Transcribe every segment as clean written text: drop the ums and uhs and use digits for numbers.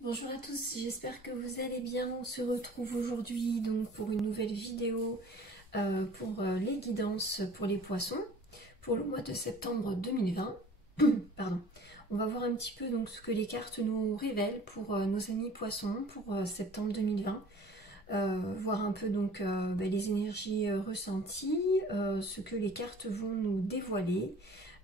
Bonjour à tous, j'espère que vous allez bien. On se retrouve aujourd'hui donc pour une nouvelle vidéo pour les guidances pour les poissons pour le mois de septembre 2020. Pardon. On va voir un petit peu donc ce que les cartes nous révèlent pour nos amis poissons pour septembre 2020. Voir un peu donc les énergies ressenties, ce que les cartes vont nous dévoiler,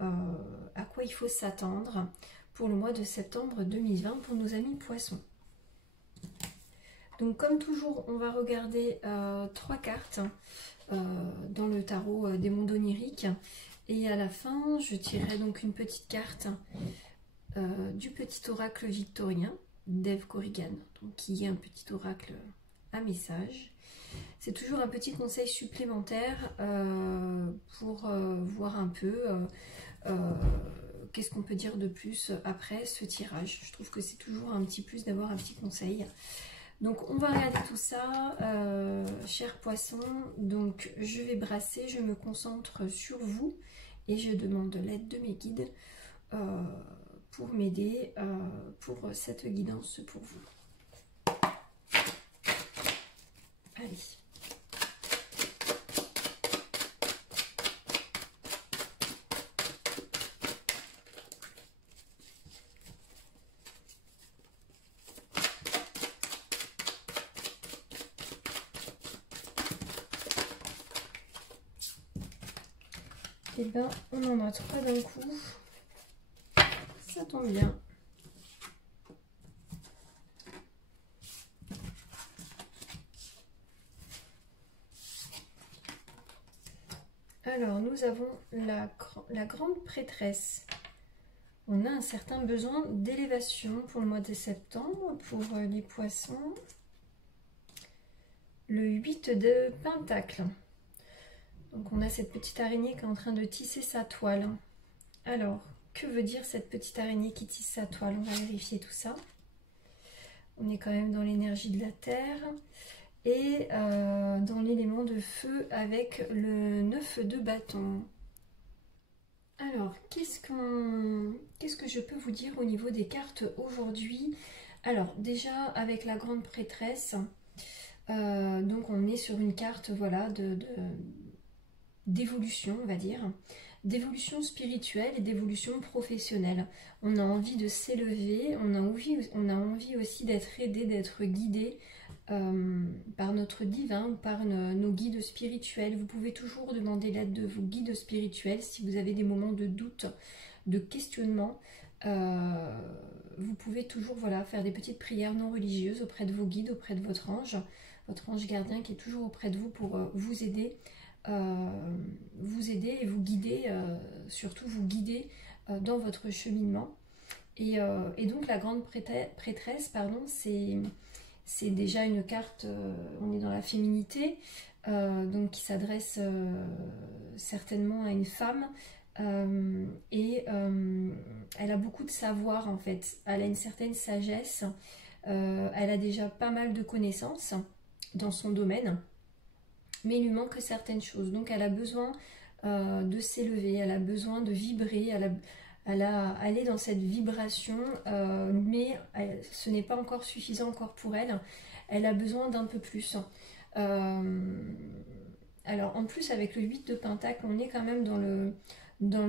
à quoi il faut s'attendre pour le mois de septembre 2020 pour nos amis poissons. Donc comme toujours, on va regarder 3 cartes dans le tarot des mondes oniriques, et à la fin je tirerai donc une petite carte du petit oracle victorien d'Eve Corrigan, donc qui est un petit oracle à message. C'est toujours un petit conseil supplémentaire pour voir un peu qu'est-ce qu'on peut dire de plus après ce tirage. Je trouve que c'est toujours un petit plus d'avoir un petit conseil. Donc on va regarder tout ça, chers poissons. Donc je vais brasser, je me concentre sur vous et je demande l'aide de mes guides pour m'aider pour cette guidance pour vous. Allez. Et ben on en a 3 d'un coup, ça tombe bien. Alors nous avons la grande prêtresse. On a un certain besoin d'élévation pour le mois de septembre pour les poissons. Le 8 de Pentacle. Donc on a cette petite araignée qui est en train de tisser sa toile. Alors, que veut dire cette petite araignée qui tisse sa toile? On va vérifier tout ça. On est quand même dans l'énergie de la terre et dans l'élément de feu avec le 9 de bâton. Alors, qu'est-ce que je peux vous dire au niveau des cartes aujourd'hui? Alors, déjà avec la grande prêtresse, donc on est sur une carte, voilà, d'évolution, on va dire, d'évolution spirituelle et d'évolution professionnelle. On a envie de s'élever, on a envie aussi d'être aidé, d'être guidé par notre divin, par nos guides spirituels. Vous pouvez toujours demander l'aide de vos guides spirituels si vous avez des moments de doute, de questionnement. Vous pouvez toujours, voilà, faire des petites prières non religieuses auprès de vos guides, auprès de votre ange gardien qui est toujours auprès de vous pour vous aider et vous guider, surtout vous guider dans votre cheminement. Et donc la grande prêtresse, pardon, c'est déjà une carte, on est dans la féminité, donc qui s'adresse certainement à une femme, et elle a beaucoup de savoir en fait, elle a une certaine sagesse, elle a déjà pas mal de connaissances dans son domaine, mais il lui manque certaines choses. Donc elle a besoin de s'élever, elle a besoin de vibrer, elle est dans cette vibration, mais ce n'est pas encore suffisant encore pour elle. Elle a besoin d'un peu plus. Alors en plus avec le 8 de Pentacle, on est quand même dans le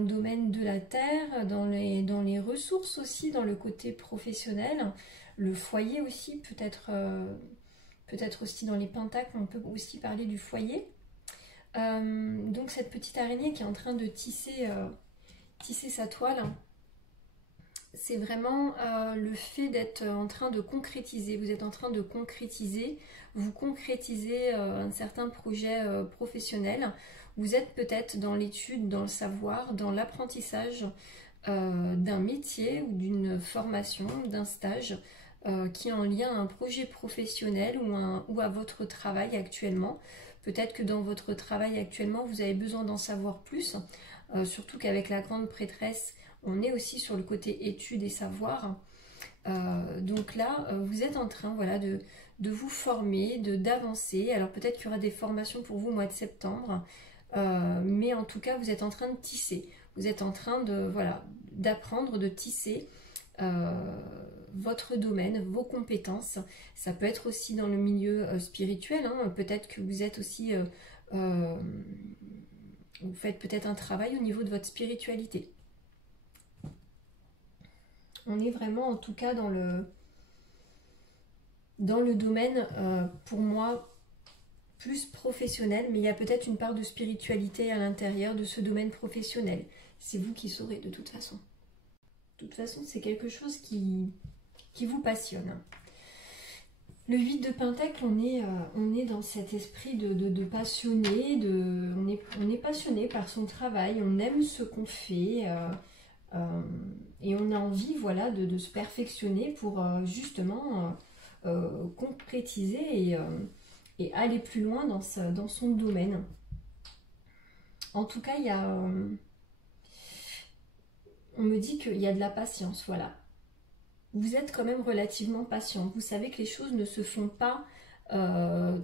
domaine de la terre, dans les ressources aussi, dans le côté professionnel, le foyer aussi, peut-être aussi dans les pentacles, on peut aussi parler du foyer. Donc cette petite araignée qui est en train de tisser sa toile, c'est vraiment le fait d'être en train de concrétiser. Vous êtes en train de concrétiser, vous concrétisez un certain projet professionnel. Vous êtes peut-être dans l'étude, dans le savoir, dans l'apprentissage d'un métier ou d'une formation, d'un stage qui est en lien à un projet professionnel ou à votre travail actuellement. Peut-être que dans votre travail actuellement, vous avez besoin d'en savoir plus, surtout qu'avec la grande prêtresse, on est aussi sur le côté études et savoir. Donc là, vous êtes en train, voilà, de vous former, d'avancer. Alors peut-être qu'il y aura des formations pour vous au mois de septembre, mais en tout cas, vous êtes en train de tisser. Vous êtes en train de, voilà, d'apprendre, de tisser votre domaine, vos compétences. Ça peut être aussi dans le milieu spirituel, hein. Peut-être que vous êtes aussi... vous faites peut-être un travail au niveau de votre spiritualité. On est vraiment en tout cas dans le domaine, pour moi, plus professionnel, mais il y a peut-être une part de spiritualité à l'intérieur de ce domaine professionnel. C'est vous qui saurez de toute façon. De toute façon, c'est quelque chose qui vous passionne. Le 8 de Pentacle, on est dans cet esprit de passionné, on est passionné par son travail, on aime ce qu'on fait, et on a envie, voilà, de se perfectionner pour justement concrétiser et aller plus loin dans son domaine. En tout cas, on me dit qu'il y a de la patience, voilà. Vous êtes quand même relativement patient. Vous savez que les choses ne se font pas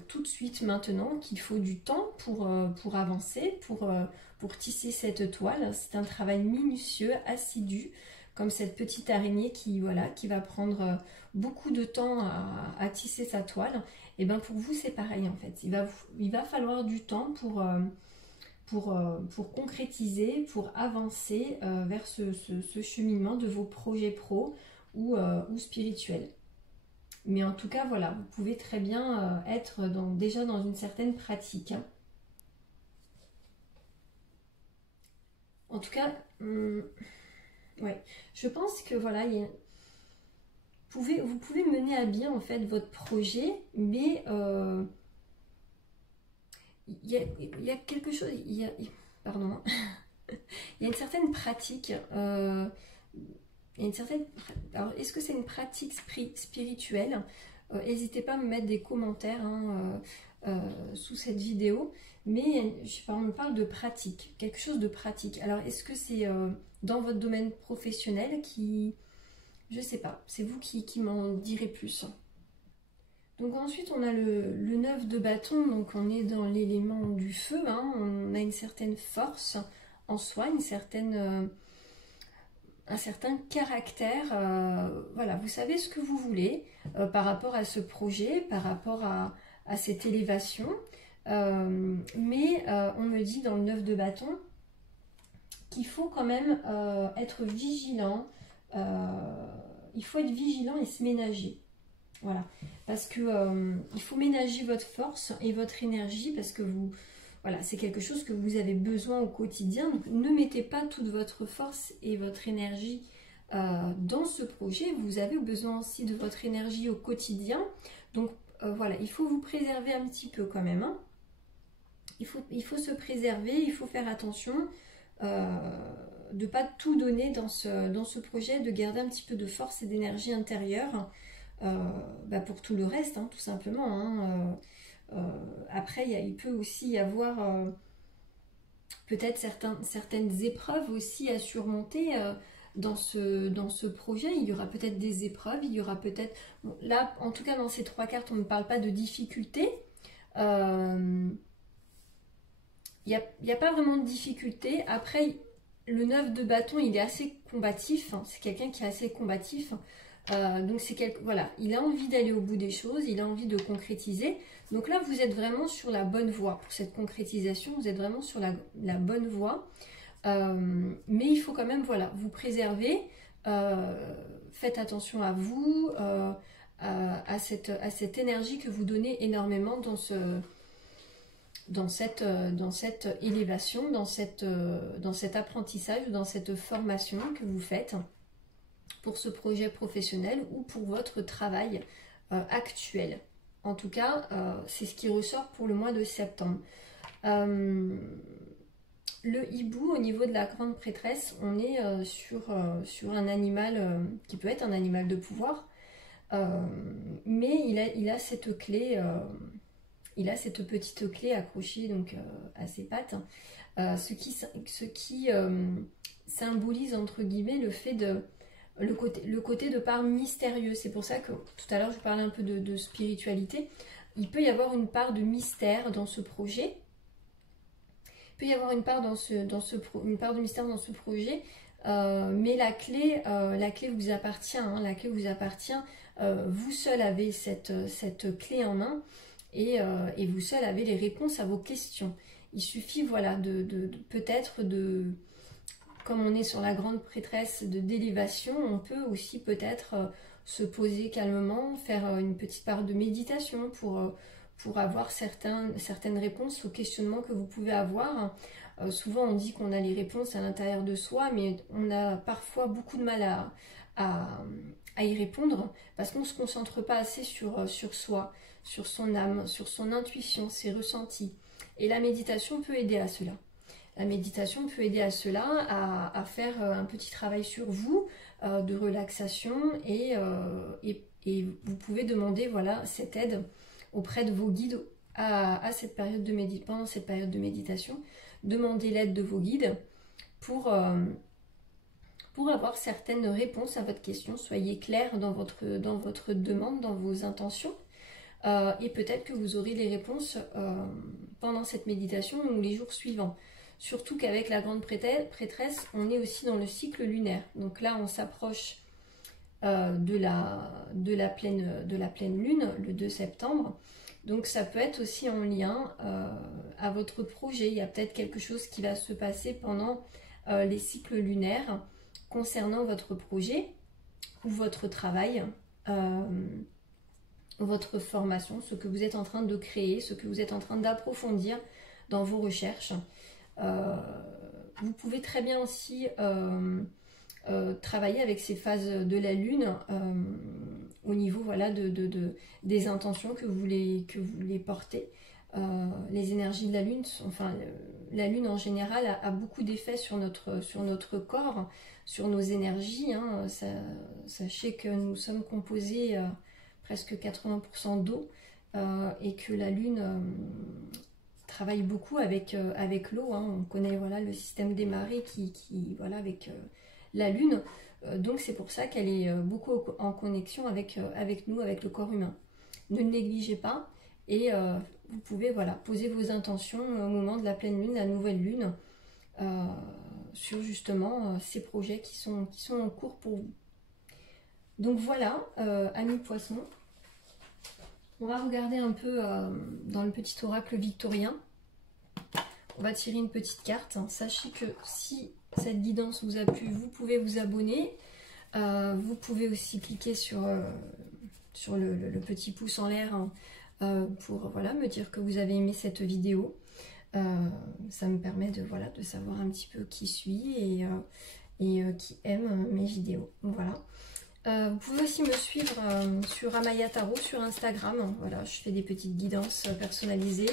tout de suite maintenant, qu'il faut du temps pour avancer, pour tisser cette toile. C'est un travail minutieux, assidu, comme cette petite araignée qui va prendre beaucoup de temps à tisser sa toile. Et bien pour vous, c'est pareil en fait. Il va falloir du temps pour concrétiser, pour avancer vers ce cheminement de vos projets pro ou spirituels. Mais en tout cas, voilà, vous pouvez très bien être déjà dans une certaine pratique. Hein. En tout cas, ouais, je pense que voilà, vous pouvez mener à bien en fait votre projet, mais il y a quelque chose, pardon, il y a une certaine pratique. Alors, est-ce que c'est une pratique spirituelle? N'hésitez pas à me mettre des commentaires sous cette vidéo. Mais je sais pas, on me parle de pratique, quelque chose de pratique. Alors, est-ce que c'est dans votre domaine professionnel qui... Je sais pas, c'est vous qui m'en direz plus. Donc ensuite, on a le 9 de bâton, donc on est dans l'élément du feu. Hein, on a une certaine force en soi, un certain caractère, voilà, vous savez ce que vous voulez par rapport à ce projet, par rapport à cette élévation, mais on me dit dans le 9 de bâton qu'il faut quand même être vigilant, il faut être vigilant et se ménager, voilà, parce que il faut ménager votre force et votre énergie, parce que voilà, c'est quelque chose que vous avez besoin au quotidien. Donc, ne mettez pas toute votre force et votre énergie dans ce projet. Vous avez besoin aussi de votre énergie au quotidien. Donc, voilà, il faut vous préserver un petit peu quand même. Hein. Il faut se préserver, il faut faire attention de ne pas tout donner dans ce projet, de garder un petit peu de force et d'énergie intérieure pour tout le reste, hein, tout simplement. Hein. Après, il peut aussi y avoir peut-être certaines épreuves aussi à surmonter dans ce projet. Il y aura peut-être des épreuves, il y aura peut-être... Bon, là, en tout cas, dans ces 3 cartes, on ne parle pas de difficultés. Il n'y a pas vraiment de difficultés. Après, le 9 de bâton, il est assez combatif. Hein. C'est quelqu'un qui est assez combatif. Donc voilà, il a envie d'aller au bout des choses, il a envie de concrétiser. Donc là, vous êtes vraiment sur la bonne voie pour cette concrétisation, vous êtes vraiment sur la bonne voie. Mais il faut quand même, voilà, vous préserver, faites attention à vous, à cette énergie que vous donnez énormément dans cette élévation, dans cet apprentissage, dans cette formation que vous faites pour ce projet professionnel ou pour votre travail actuel. En tout cas, c'est ce qui ressort pour le mois de septembre. Le hibou, au niveau de la grande prêtresse, on est sur un animal qui peut être un animal de pouvoir, mais il a cette clé, il a cette petite clé accrochée donc, à ses pattes, ce qui symbolise entre guillemets le fait de... Le côté de part mystérieux. C'est pour ça que tout à l'heure je parlais un peu de spiritualité. Il peut y avoir une part de mystère dans ce projet. Il peut y avoir une part de mystère dans ce projet mais la clé vous appartient, hein, la clé vous appartient. Vous seul avez cette clé en main et vous seul avez les réponses à vos questions. Il suffit, voilà, peut-être comme on est sur la grande prêtresse d'élévation, on peut aussi peut-être se poser calmement, faire une petite part de méditation pour avoir certaines réponses aux questionnements que vous pouvez avoir. Souvent on dit qu'on a les réponses à l'intérieur de soi, mais on a parfois beaucoup de mal à y répondre parce qu'on ne se concentre pas assez sur soi, sur son âme, sur son intuition, ses ressentis. Et la méditation peut aider à cela. La méditation peut aider à cela, à faire un petit travail sur vous, de relaxation, et vous pouvez demander, voilà, cette aide auprès de vos guides pendant cette période de méditation. Demandez l'aide de vos guides pour avoir certaines réponses à votre question. Soyez clair dans votre demande, dans vos intentions. Et peut-être que vous aurez les réponses pendant cette méditation ou les jours suivants. Surtout qu'avec la grande prêtresse, on est aussi dans le cycle lunaire. Donc là, on s'approche de la pleine lune, le 2 septembre. Donc ça peut être aussi en lien à votre projet. Il y a peut-être quelque chose qui va se passer pendant les cycles lunaires concernant votre projet ou votre travail, votre formation, ce que vous êtes en train de créer, ce que vous êtes en train d'approfondir dans vos recherches. Vous pouvez très bien aussi travailler avec ces phases de la lune au niveau, voilà, des intentions que vous voulez porter. Les énergies de la lune, la lune en général a beaucoup d'effets sur notre corps, sur nos énergies, hein. Sachez que nous sommes composés presque 80% d'eau et que la lune travaille beaucoup avec l'eau, hein. On connaît, voilà, le système des marées voilà, avec la lune, donc c'est pour ça qu'elle est beaucoup en connexion avec nous, avec le corps humain. Ne le négligez pas et vous pouvez, voilà, poser vos intentions au moment de la pleine lune, la nouvelle lune, sur justement ces projets qui sont en cours pour vous. Donc voilà, amis poissons, on va regarder un peu dans le petit oracle victorien. On va tirer une petite carte. Sachez que si cette guidance vous a plu, vous pouvez vous abonner. Vous pouvez aussi cliquer sur le petit pouce en l'air, hein, pour, voilà, me dire que vous avez aimé cette vidéo. Ça me permet de savoir un petit peu qui suit et qui aime mes vidéos. Voilà. Vous pouvez aussi me suivre sur Amaya Tarot sur Instagram. Voilà, je fais des petites guidances personnalisées.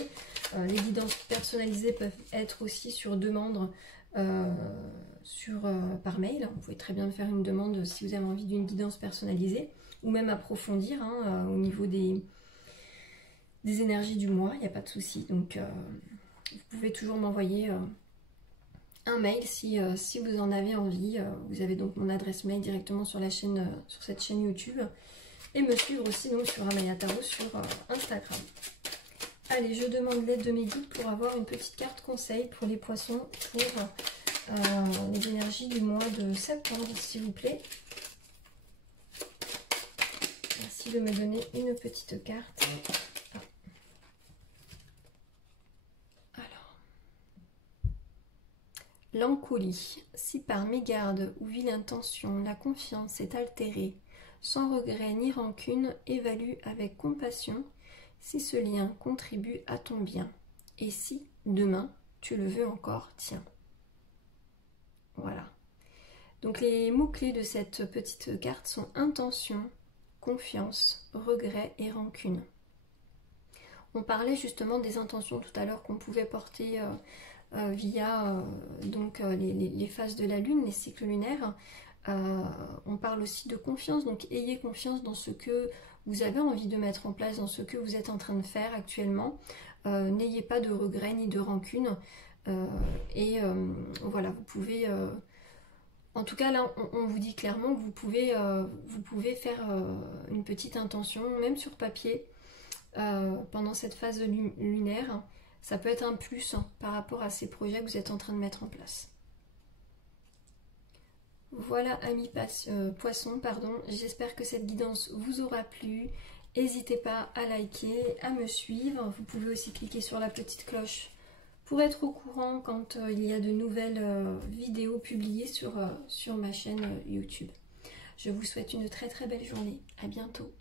Les guidances personnalisées peuvent être aussi sur demande par mail. Vous pouvez très bien me faire une demande si vous avez envie d'une guidance personnalisée ou même approfondir, hein, au niveau des énergies du mois. Il n'y a pas de souci. Donc vous pouvez toujours m'envoyer un mail si vous en avez envie. Vous avez donc mon adresse mail directement sur cette chaîne YouTube, et me suivre aussi donc sur Amaya Tarot sur Instagram. Allez, je demande l'aide de mes guides pour avoir une petite carte conseil pour les poissons pour les énergies du mois de septembre, s'il vous plaît. Merci de me donner une petite carte. L'encolie. Si par mégarde ou vilaine intention la confiance est altérée, sans regret ni rancune, évalue avec compassion si ce lien contribue à ton bien. Et si, demain, tu le veux encore, tiens. Voilà. Donc les mots-clés de cette petite carte sont intention, confiance, regret et rancune. On parlait justement des intentions tout à l'heure qu'on pouvait porter via les phases de la lune, les cycles lunaires. On parle aussi de confiance, donc ayez confiance dans ce que vous avez envie de mettre en place, dans ce que vous êtes en train de faire actuellement. N'ayez pas de regrets ni de rancune. Voilà, vous pouvez... en tout cas, là, on vous dit clairement que vous pouvez faire une petite intention, même sur papier, pendant cette phase lunaire. Ça peut être un plus, hein, par rapport à ces projets que vous êtes en train de mettre en place. Voilà amis poissons, pardon, j'espère que cette guidance vous aura plu. N'hésitez pas à liker, à me suivre. Vous pouvez aussi cliquer sur la petite cloche pour être au courant quand il y a de nouvelles vidéos publiées sur ma chaîne YouTube. Je vous souhaite une très très belle journée. À bientôt.